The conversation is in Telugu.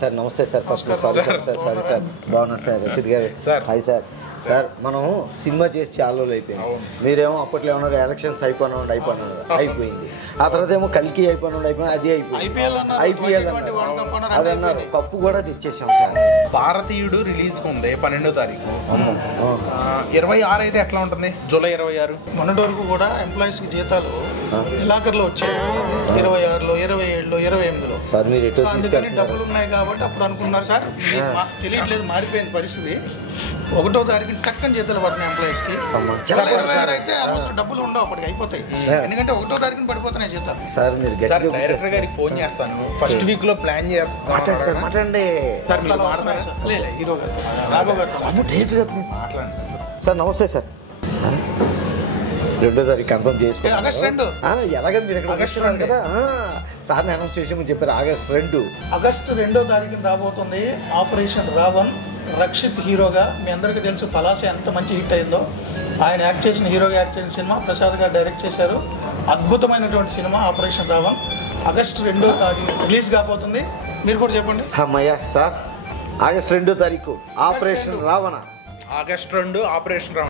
సార్ నమస్తే సార్. ఫస్ట్ సారీ సార్ బాగున్నా సార్. రషీద్ గారు హాయ్ సార్. సార్ మనం సినిమా చేసి చాలా రోజులు అయిపోయింది. మీరేమో అప్పట్లో ఏమన్నా ఎలక్షన్స్ అయిపోయింది. ఆ తర్వాత ఏమో కల్కి అయిపోయింది అది ఐపీఎల్ అది అన్నారు. కప్పు కూడా తెచ్చేసాం సార్. భారతీయుడు రిలీజ్ ఉంది 12వ తారీఖు. 26 అయితే ఎట్లా ఉంటుంది? జూలై 26 మొన్నటి వరకు కూడా ఎంప్లాయీస్ కి జీతాలు నెలాఖరులో వచ్చాయి. 26లో 27లో 28లో సార్ మీరు అందుకని డబ్బులు ఉన్నాయి కాబట్టి అప్పుడు అనుకున్నారు సార్. తెలియట్లేదు, మారిపోయింది పరిస్థితి. 1వ తారీఖుని చక్కని జీతాలు పడుతున్నాయి ఎంప్లాయీస్ కి. 26 అయితే ఆల్మోస్ట్ డబ్బులు ఉండవు, అప్పటికి అయిపోతాయి. ఎందుకంటే 1వ తారీఖుని పడిపోతున్నాయి జీతాలు. సార్ మీరు డైరెక్టర్ గారికి ఫోన్ చేస్తాను. ఫస్ట్ వీక్ లో ప్లాన్ మాట్లాడండి సార్. నమస్తే సార్. 2వ తారీఖు కన్ఫర్మ్ చేసుకో. ఆగస్ట్ 2 ఎలాగ మీరు కదా సార్ అనౌన్స్ చేసి చెప్పారు. ఆగస్ట్ 2వ తారీఖున రాబోతుంది ఆపరేషన్ రావణ్. రక్షిత్ హీరోగా, మీ అందరికీ తెలుసు పలాస ఎంత మంచి హిట్ అయిందో. ఆయన హీరోగా యాక్ట్ చేసిన సినిమా ప్రసాద్ గారు డైరెక్ట్ చేశారు. అద్భుతమైనటువంటి సినిమా ఆపరేషన్ రావణ్ ఆగస్ట్ 2వ తారీఖు రిలీజ్ కాబోతుంది. మీరు కూడా చెప్పండి. అమ్మయ్య సార్, ఆగస్ట్ 2వ తారీఖు operation Ravana. August 2 operation Ravana.